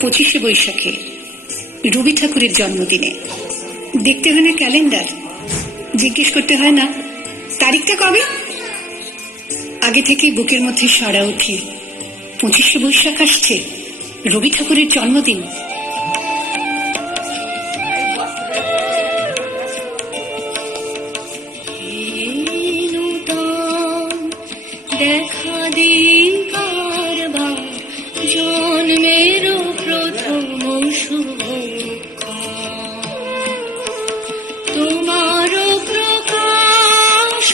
25শে বৈশাখে রবি ঠাকুরের জন্মদিনে দেখতে হয় না ক্যালেন্ডার, জিজ্ঞেস করতে হয় না তারিখটা কবে, আগে থেকেই বুকের মধ্যে সাড়া ওঠে 25শে বৈশাখ আসছে, রবি ঠাকুরের জন্মদিন। দেখা দিবার জন্মের প্রথম শুভ তোমার প্রকাশ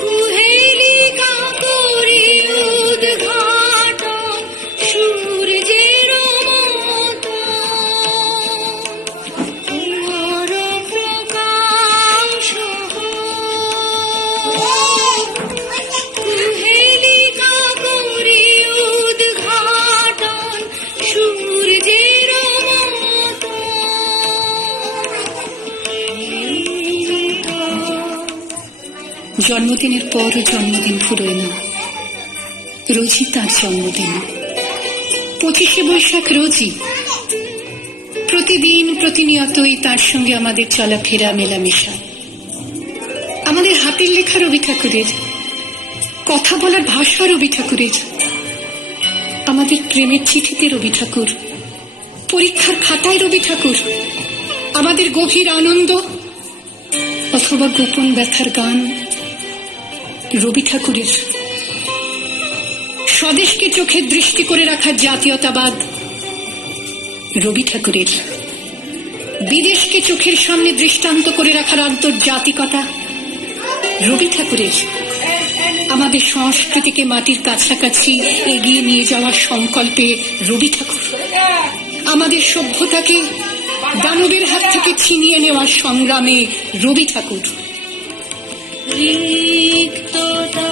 কুহেলিকা করি উদ্ঘাটন সূর্যের মতো তোমার প্রকাশ কুহেলিকা করি উদ্ঘাটন সূর্যের মতো জন্মদিনের পরও জন্মদিন ফুরোয় না, রোজই তার জন্মদিন। 25শে বৈশাখ রোজই, প্রতিদিন প্রতিনিয়তই তার সঙ্গে আমাদের চলাফেরা মেলামেশা। আমাদের হাতের লেখা রবি ঠাকুরের, কথা বলার ভাষা রবি ঠাকুরের, আমাদের প্রেমের চিঠিতে রবি ঠাকুর, পরীক্ষার খাতায় রবি ঠাকুর, আমাদের গভীর আনন্দ অথবা গোপন ব্যথার গান রবি ঠাকুরের। স্বদেশকে চোখের দৃষ্টি করে রাখার জাতীয়তাবাদ রবি ঠাকুরের, বিদেশকে চোখের সামনে দৃষ্টান্ত করে রাখার আন্তর্জাতিকতা রবি ঠাকুরের, আমাদের সংস্কৃতিকে মাটির কাছাকাছি এগিয়ে নিয়ে যাওয়ার সংকল্পে রবি ঠাকুর, আমাদের সভ্যতাকে দানবের হাত থেকে ছিনিয়ে নেওয়ার সংগ্রামে রবি ঠাকুর। রিক্ততার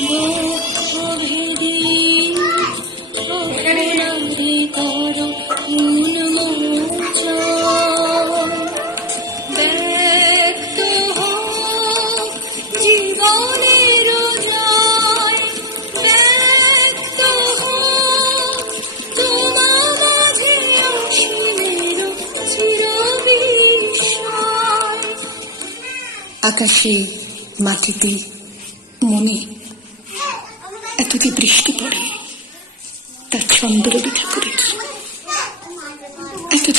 বক্ষ ভেদি অপরাধী কর উন্মোচন ব্যক্ত হোক জীবনের জয়, ব্যক্ত হোক তোমার মাঝে অসীমের চিরবিস্ময়। আকাশে, মাটিতে, মনে এত কি বৃষ্টি পড়ে, তার ছন্দ রবি ঠাকুরের, এত যে